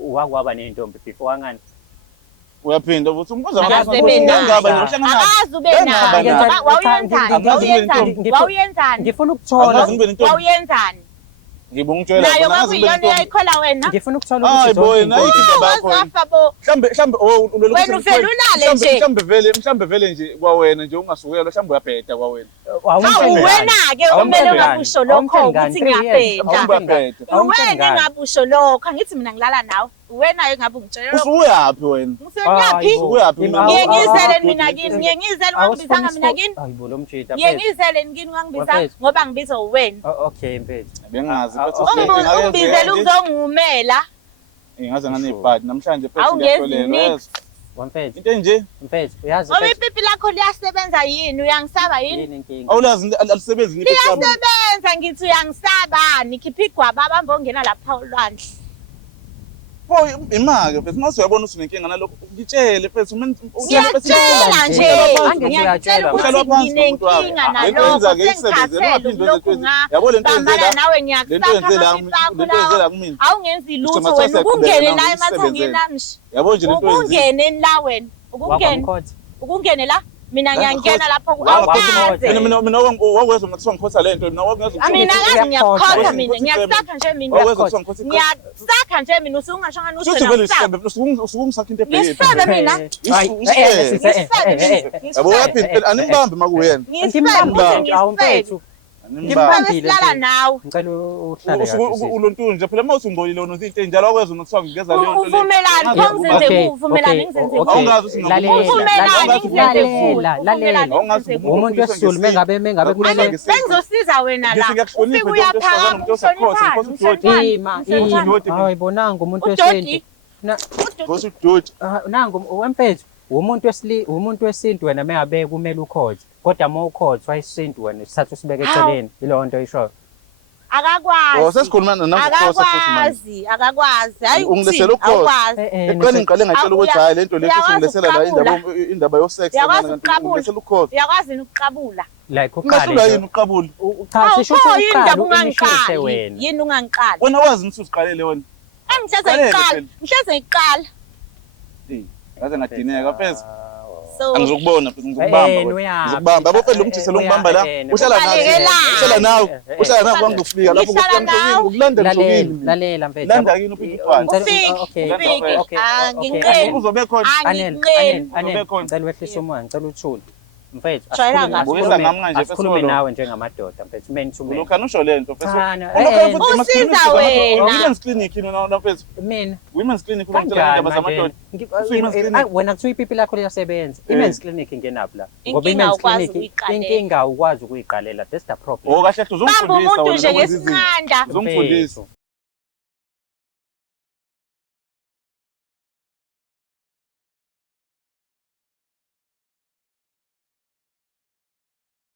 wakwaba nentombi before wangani uyaphinda futhi umbuza Akaze wawuyenzani ngifuna ukuthola wawuyenzani ngibe ngitshela nayo kwakuyiyona eyayikhola wena ngifuna ukuthola hayi boy ukuthi nayi bakho mhlambe wena ufelulale nje mhlambe vele nje kwawena nje ungasukelwa mhlambe uyabheda kwawena wena-ke kumele ungabusho lokho ukuthi ngiyabheda uwena engabusho lokho angithi mina ngilala nawe uwena-ke ngabe ungitshela usuyaphi wena usuyaphi ngiye ngiyizeleni mina kini ngiye ngiyizele ungangibizanga mina kini ngiye ngiyizeleni kini ungangibizanga ngoba ngibizwa uwena okay mfethu bengazi ungibizele ukuzongumela ngaze nganebhadi namhlanje awungezi wamfethu into nje mfethu uyazi ngoba ipipi lakho liyasebenza yini uyangisaba yini awulazi alisebenzi ngithi liyasebenza ngithi uyangisaba nikhipha igwaba abambe ongena lapha olwandle imake mfethu mase uyabona ukuthi unenkinga nalokho ngitshele mfethu ngiyatshela nje ngiyatshela ukuthi nginenkinga nalokho sengikhathele ulokhu ngabambana nawe ngiyakufaka awungenzi lutho wena ukungene la emathongeni amshi ukungene la wena ukungene la mina ngiyangena lapho awukaze mina wakwezwa kuthiwa ngikhotha lento mina wakwezwa mina ngazi ngiyakhotha mina ngiyasakha nje mina ngiyasakha nje mina usungashanga usungisakha into ebhekile ngisebe mina yabo yaphinde animbambe makuyena ngisilala nawe ngicela uhlale ulontunje nje phela mawuthi ungbolile unothi into njalo wakwezwa kuthiwa ngigeza leyo nto uvumelani kongizenze uvumelani ngizenze awungazi ukuthi umuntu wesizulu mengabe kumele bengizosiza wena la ufike uyaphakama hayi bonanga umuntu wesintu nangu wemfethu umuntu wesintu wena mengabe kumele ukhothe kodwa uma ukhothwa isintu wena sithatha usibeke eceleni ileyo nto isho akakwazi hayi ungilesela ukukhoza eqale ngiqale ngatshela ukuthi hayi lento leyo usingilesela la indaba yo sex ngilesela ukukhoza uyakwazi ukuqabula like uqala yini uqabula cha sisho ukuthi indaba ungangiqali yini ungangiqali wena wazi ukuthi usiqalele wena ngihleze ngiqala ngaze ngadineka pheze angizokubona ngizokubamba yabo phela umjisela ungibamba la uhlala nawe kwangifika lapho ukulandela njokini lalela mfethu landa yini okay uzobe khona ngicela wehlise umoya ngicela uthule mfethu asikhulume nawe njengamadoda mfethu menithumele lokho usho lento mfethu usiza wena women's clinic na mfethu mina women's clinic ukuthola indaba zamadoda wena kuthiwa ipipi lakho liyasebenza i-men's clinic ingenaphi la ngoba i-men's clinic inkinga ukwazi ukuyiqalela that's the problem kahle uzongifundisa wena uzongifundisa